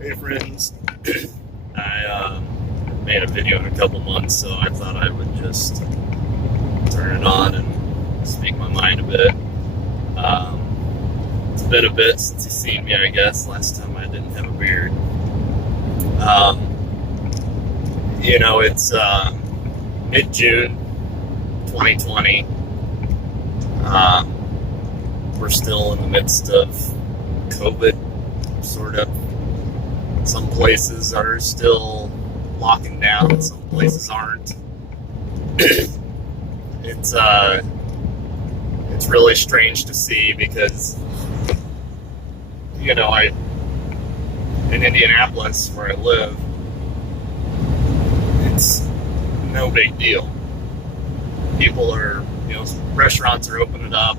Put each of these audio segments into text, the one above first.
Hey friends, I made a video in a couple months, so I thought I would just turn it on and speak my mind a bit. It's been a bit since you've seen me, I guess. Last time I didn't have a beard. It's mid-June 2020. We're still in the midst of COVID, sort of. Some places are still locking down, some places aren't. It's really strange to see because, in Indianapolis, where I live, it's no big deal. People are, restaurants are opening up,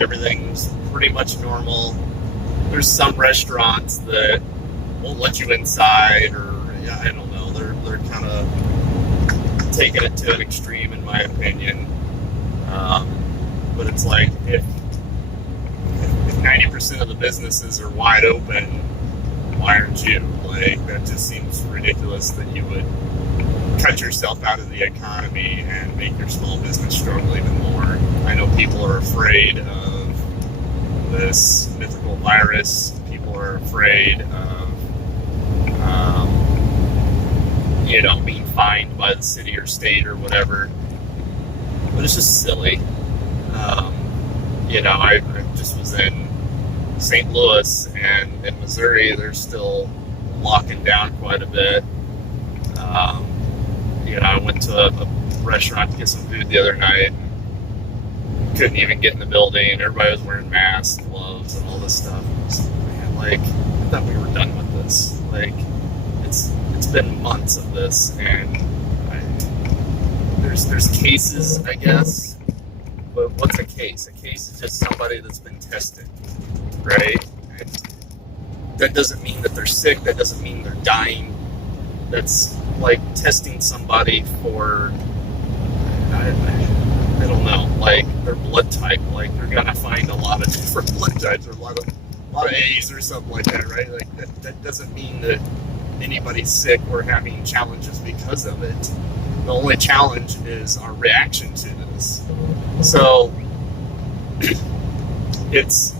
everything's pretty much normal. There's some restaurants that won't let you inside, or I don't know. They're kind of taking it to an extreme, in my opinion. But it's like if 90% of the businesses are wide open, why aren't you? Like, that just seems ridiculous that you would cut yourself out of the economy and make your small business struggle even more. I know people are afraid of this mythical virus. People are afraid of being fined by the city or state or whatever. But it's just silly. I just was in St. Louis, and in Missouri, they're still locking down quite a bit. I went to a restaurant to get some food the other night. Couldn't even get in the building. Everybody was wearing masks, gloves, and all this stuff. I thought we were done with this. It's been months of this, and there's cases, I guess. But what's a case? A case is just somebody that's been tested, right? And that doesn't mean that they're sick. That doesn't mean they're dying. That's like testing somebody for, I don't know, like their blood type. Like, they're gonna find a lot of different blood types, or a lot of A's or something like that, right? Like, that doesn't mean that anybody's sick or having challenges because of it. The only challenge is our reaction to this. So it's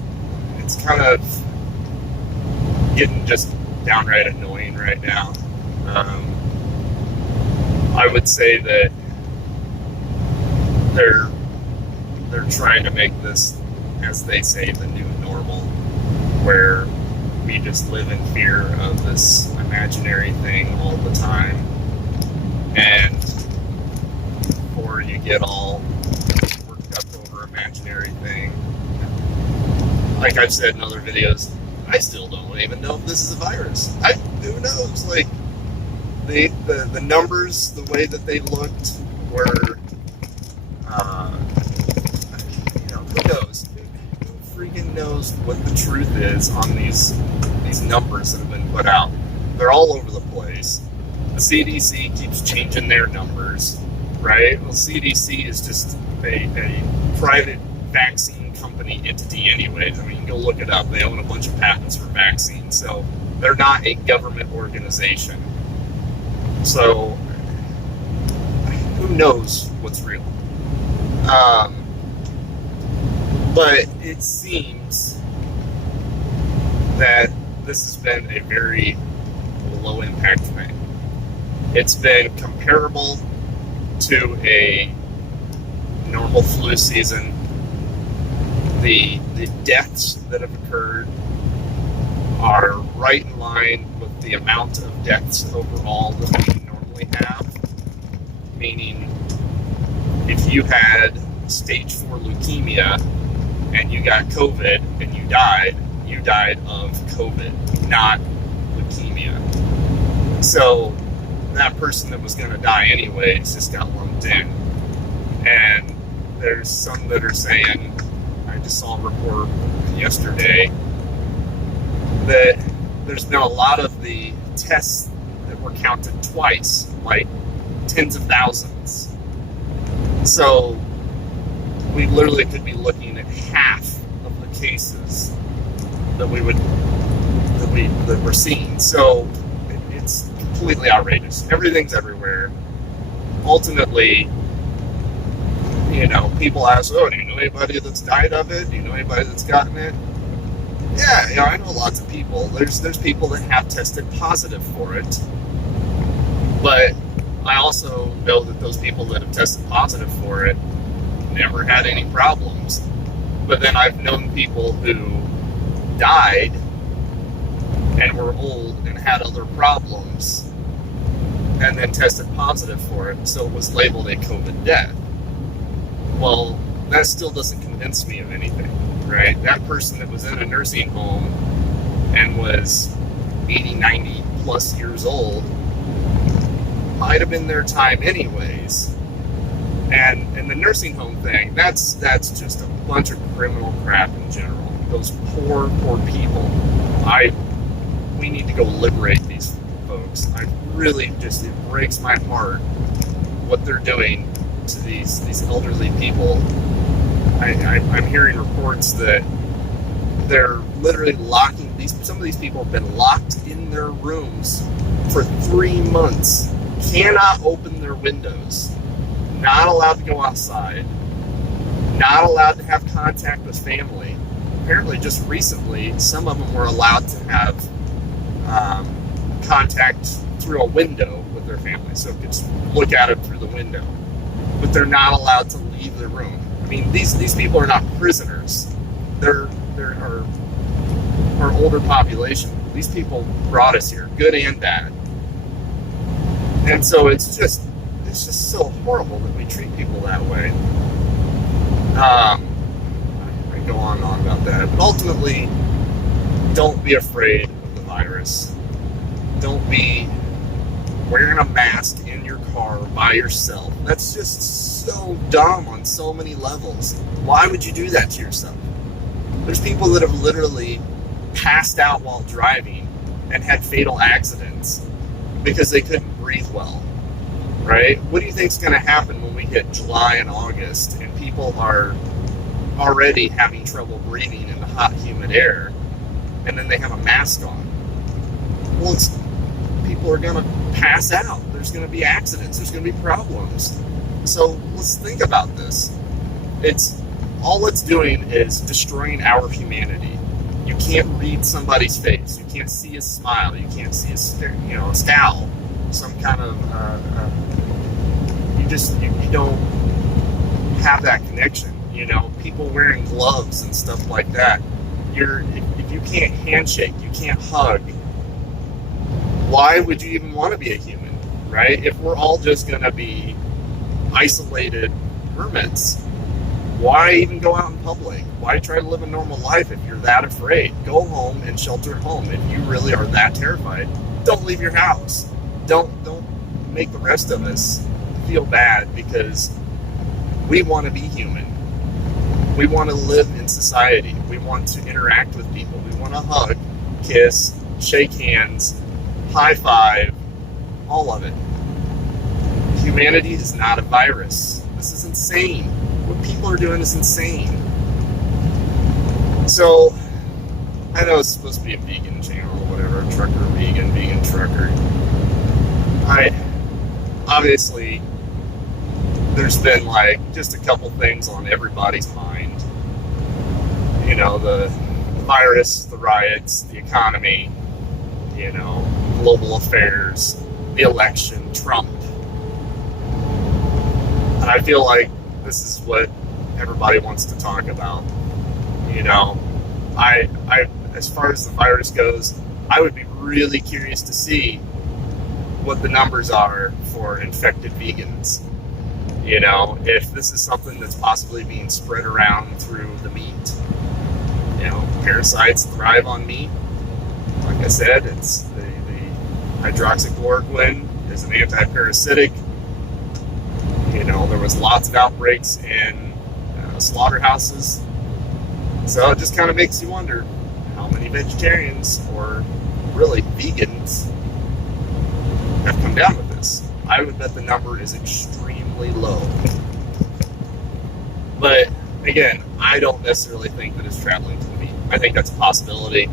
kind of getting just downright annoying right now. I would say that they're trying to make this, as they say, the new normal, where we just live in fear of this imaginary thing all the time. And before you get all worked up over imaginary thing, like I've said in other videos, I still don't even know if this is a virus. Who knows? Like, the numbers, the way that they looked were, who knows? Who freaking knows what the truth is on these numbers that have been put out? They're all over the place. The CDC keeps changing their numbers, right? Well, CDC is just a private vaccine company entity anyways. I mean, you can go look it up. They own a bunch of patents for vaccines, so they're not a government organization. So who knows what's real? But it seems that this has been a very low impact thing. It's been comparable to a normal flu season. The deaths that have occurred are right in line with the amount of deaths overall that we normally have. Meaning, if you had stage 4 leukemia and you got COVID and you died of COVID, not leukemia. So that person that was going to die anyways just got lumped in. And there's some that are saying, I just saw a report yesterday, that there's been a lot of the tests that were counted twice, like tens of thousands. So we literally could be looking at half of the cases that we would that we're seeing. So it's completely outrageous. Everything's everywhere. Ultimately, people ask, "Oh, do you know anybody that's died of it? Do you know anybody that's gotten it?" Yeah, I know lots of people. There's people that have tested positive for it, but I also know that those people that have tested positive for it never had any problems. But then I've known people who died and were old and had other problems and then tested positive for it, so it was labeled a COVID death. Well, that still doesn't convince me of anything, right? That person that was in a nursing home and was 80, 90 plus years old might have been their time anyways. And the nursing home thing, that's just a bunch of criminal crap in general. Those poor people. We need to go liberate these folks. It breaks my heart what they're doing to these elderly people. I'm hearing reports that they're literally locking some of these people have been locked in their rooms for 3 months, cannot open their windows, not allowed to go outside, not allowed to have contact with family. Apparently just recently some of them were allowed to have contact through a window with their family, so it could look at it through the window, but they're not allowed to leave their room. I mean, these people are not prisoners. They're our older population. These people brought us here, good and bad. And so it's just so horrible that we treat people that way. I go on and on about that, but ultimately, don't be afraid of the virus. Don't be wearing a mask in your car by yourself. That's just so dumb on so many levels. Why would you do that to yourself? There's people that have literally passed out while driving and had fatal accidents because they couldn't breathe well, right? What do you think is going to happen when we hit July and August and people are already having trouble breathing in the hot, humid air, and then they have a mask on? Well, people are going to pass out. There's going to be accidents. There's going to be problems. So let's think about this. All it's doing is destroying our humanity. You can't read somebody's face. You can't see a smile. You can't see a scowl. Some kind of you don't have that connection. People wearing gloves and stuff like that. If you can't handshake, you can't hug. Why would you even want to be a human, right? If we're all just going to be isolated hermits, why even go out in public? Why try to live a normal life if you're that afraid? Go home and shelter at home. If you really are that terrified, don't leave your house. Don't make the rest of us feel bad, because we want to be human. We want to live in society. We want to interact with people. We want to hug, kiss, shake hands, high five, all of it. Humanity is not a virus. This is insane. What people are doing is insane. So, I know it's supposed to be a vegan channel or whatever, trucker vegan trucker. Obviously, there's been just a couple things on everybody's mind. The virus, the riots, the economy, global affairs, the election, Trump. And I feel like this is what everybody wants to talk about. As far as the virus goes, I would be really curious to see what the numbers are for infected vegans. If this is something that's possibly being spread around through the meat. Parasites thrive on meat. Like I said, it's the hydroxychloroquine is an anti-parasitic. There was lots of outbreaks in slaughterhouses. So it just kind of makes you wonder how many vegetarians or really vegans have come down with this. I would bet the number is extremely low. But again, I don't necessarily think that it's traveling to the meat. I think that's a possibility.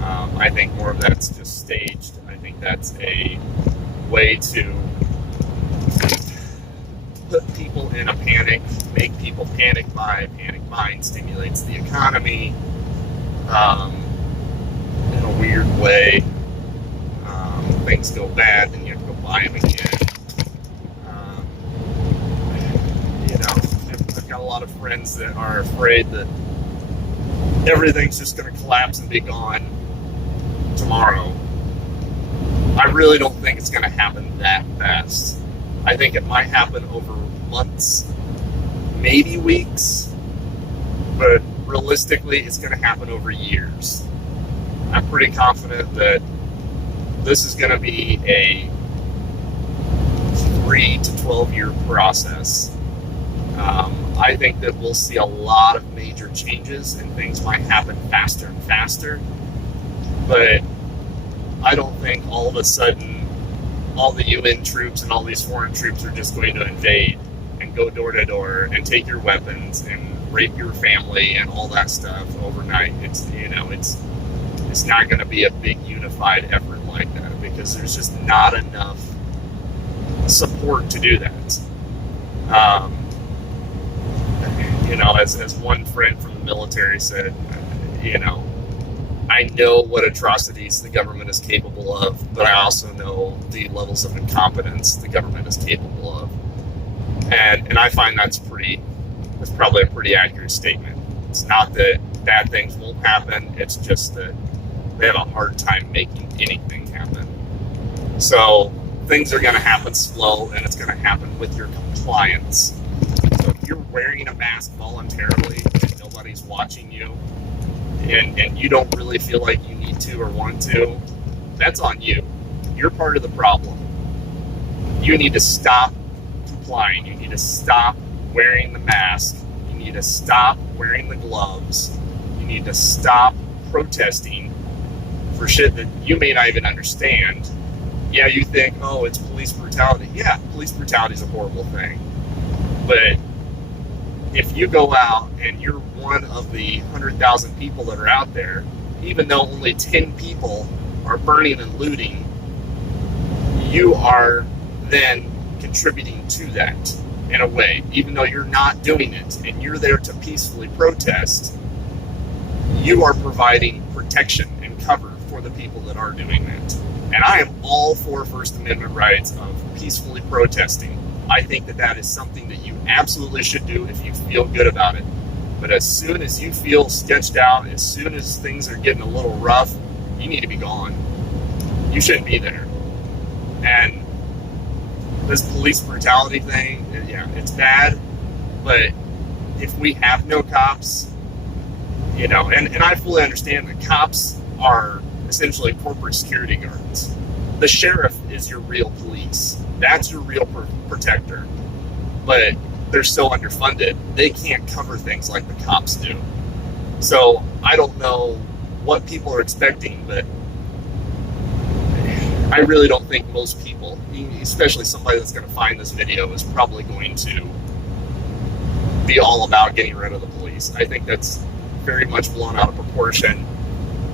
I think more of that's just staged. I think that's a way to put people in a panic, make people panic buy. Panic buying stimulates the economy in a weird way. Things go bad, then you have to go buy them again. I've got a lot of friends that are afraid that everything's just going to collapse and be gone tomorrow. I really don't think it's going to happen that fast. I think it might happen over months, maybe weeks, but realistically, it's going to happen over years. I'm pretty confident that this is going to be a 3 to 12 year process. I think that we'll see a lot of major changes and things might happen faster and faster, but I don't think all of a sudden all the UN troops and all these foreign troops are just going to invade and go door to door and take your weapons and rape your family and all that stuff overnight. It's not going to be a big unified effort like that because there's just not enough support to do that. As one friend from the military said, I know what atrocities the government is capable of, but I also know the levels of incompetence the government is capable of. And I find that's probably a pretty accurate statement. It's not that bad things won't happen, it's just that they have a hard time making anything happen. So things are going to happen slow, and it's going to happen with your compliance. So if you're wearing a mask voluntarily and nobody's watching you, and you don't really feel like you need to or want to, that's on you. You're part of the problem. You need to stop complying. You need to stop wearing the mask. You need to stop wearing the gloves. You need to stop protesting for shit that you may not even understand. Yeah, you think, oh, it's police brutality. Yeah, police brutality is a horrible thing. But if you go out and you're one of the 100,000 people that are out there, even though only 10 people are burning and looting, you are then contributing to that in a way, even though you're not doing it and you're there to peacefully protest. You are providing protection and cover for the people that are doing that. And I am all for First Amendment rights of peacefully protesting. I think that is something that you absolutely should do if you feel good about it. But as soon as you feel sketched out, as soon as things are getting a little rough, you need to be gone. You shouldn't be there. And this police brutality thing, yeah, it's bad. But if we have no cops, and I fully understand that cops are essentially corporate security guards. The sheriff is your real police. That's your real protector. But they're so underfunded, they can't cover things like the cops do. So I don't know what people are expecting, but I really don't think most people, especially somebody that's going to find this video, is probably going to be all about getting rid of the police. I think that's very much blown out of proportion.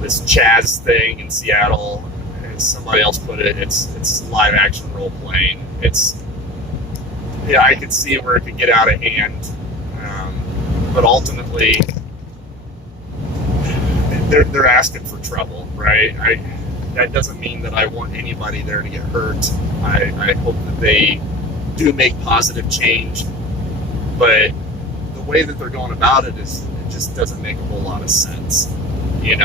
This Chaz thing in Seattle, as somebody else put it, it's live action role playing. I could see where it could get out of hand, but ultimately they're asking for trouble, right? That doesn't mean that I want anybody there to get hurt. I hope that they do make positive change, but the way that they're going about it just doesn't make a whole lot of sense. You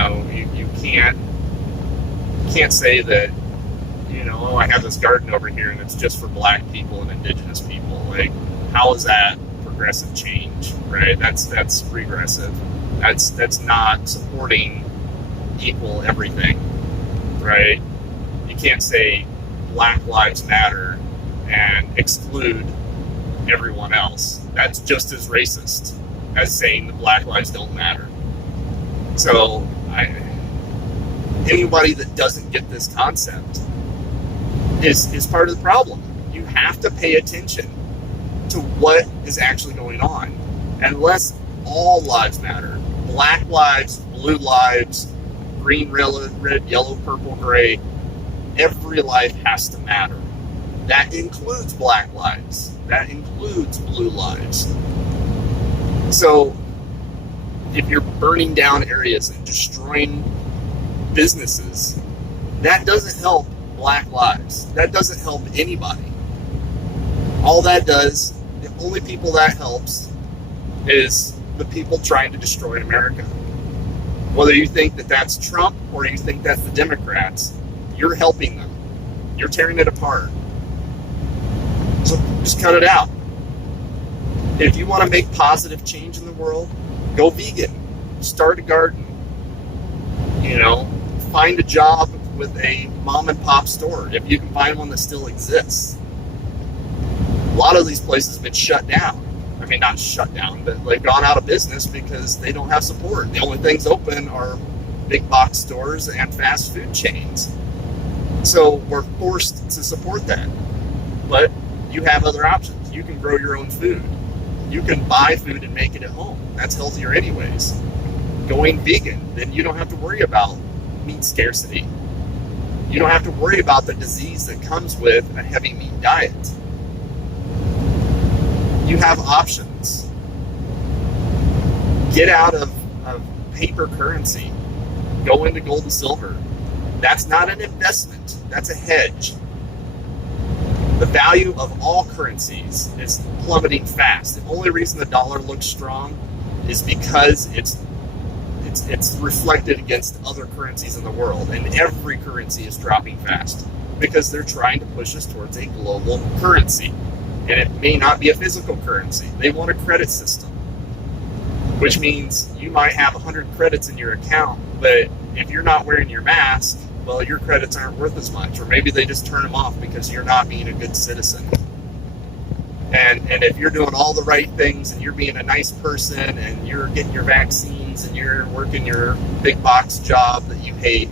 can't say that, oh, I have this garden over here and it's just for black people and indigenous people. Like, how is that progressive change, right? That's regressive. That's not supporting equal everything, right? You can't say Black Lives Matter and exclude everyone else. That's just as racist as saying the Black lives don't matter. So anybody that doesn't get this concept is part of the problem. You have to pay attention to what is actually going on. Unless all lives matter, black lives, blue lives, green, red, yellow, purple, gray. Every life has to matter. That includes black lives. That includes blue lives. So if you're burning down areas and destroying businesses, that doesn't help black lives. That doesn't help anybody. All that does, the only people that helps is the people trying to destroy America. Whether you think that that's Trump or you think that's the Democrats, you're helping them. You're tearing it apart. So just cut it out. If you want to make positive change in the world, go vegan. Start a garden. Find a job with a mom and pop store if you can find one that still exists. A lot of these places have been shut down. I mean, not shut down, but like gone out of business because they don't have support. The only things open are big box stores and fast food chains. So we're forced to support that. But you have other options. You can grow your own food. You can buy food and make it at home. That's healthier anyways. Going vegan, then you don't have to worry about meat scarcity. You don't have to worry about the disease that comes with a heavy meat diet. You have options. Get out of paper currency. Go into gold and silver. That's not an investment. That's a hedge. The value of all currencies is plummeting fast. The only reason the dollar looks strong is because it's reflected against other currencies in the world, and every currency is dropping fast because they're trying to push us towards a global currency. And it may not be a physical currency. They want a credit system, which means you might have 100 credits in your account, but if you're not wearing your mask, well, your credits aren't worth as much, or maybe they just turn them off because you're not being a good citizen. And if you're doing all the right things and you're being a nice person and you're getting your vaccines and you're working your big box job that you hate,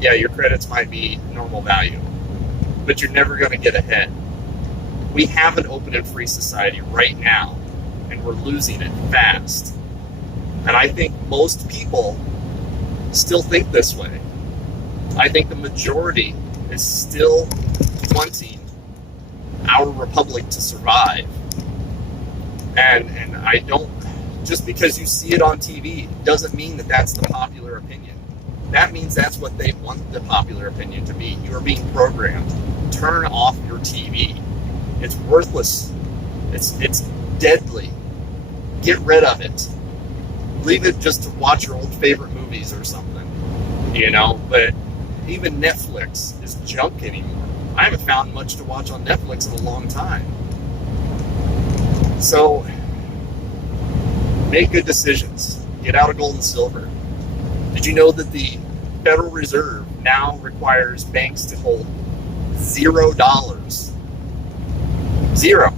yeah, your credits might be normal value, but you're never going to get ahead. We have an open and free society right now, and we're losing it fast. And I think most people still think this way. I think the majority is still wanting our republic to survive. And I don't, just because you see it on TV doesn't mean that that's the popular opinion. That means that's what they want the popular opinion to be. You are being programmed. Turn off your TV. It's worthless. It's deadly. Get rid of it. Leave it just to watch your old favorite movies or something. But even Netflix is junk anymore. I haven't found much to watch on Netflix in a long time. So, make good decisions. Get out of gold and silver. Did you know that the Federal Reserve now requires banks to hold $0? Zero.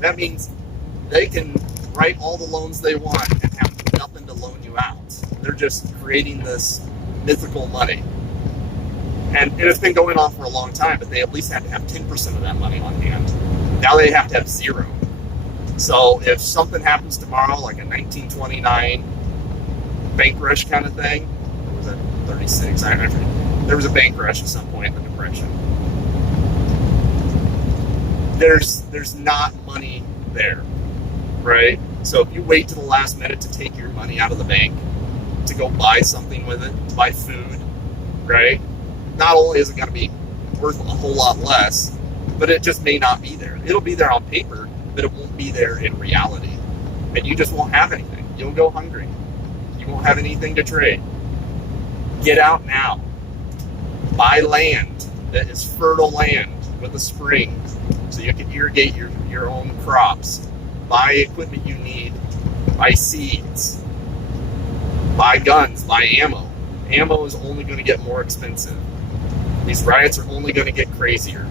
That means they can write all the loans they want and have nothing to loan you out. They're just creating this mythical money. And it's been going on for a long time, but they at least had to have 10% of that money on hand. Now they have to have zero. So if something happens tomorrow, like a 1929 bank rush kind of thing, or was that 36? There was a bank rush at some point in the Depression. There's not money there, right? So if you wait to the last minute to take your money out of the bank, to go buy something with it, to buy food, right? Not only is it going to be worth a whole lot less, but it just may not be there. It'll be there on paper, but it won't be there in reality. And you just won't have anything. You'll go hungry. You won't have anything to trade. Get out now. Buy land that is fertile land with a spring so you can irrigate your own crops. Buy equipment you need. Buy seeds. Buy guns. Buy ammo. Ammo is only going to get more expensive. These riots are only going to get crazier.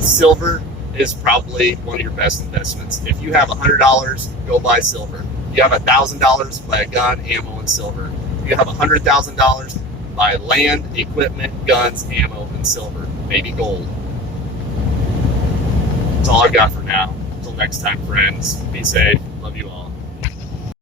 Silver is probably one of your best investments. If you have $100, go buy silver. If you have $1,000, buy a gun, ammo, and silver. If you have $100,000, buy land, equipment, guns, ammo, and silver. Maybe gold. That's all I've got for now. Until next time, friends. Be safe.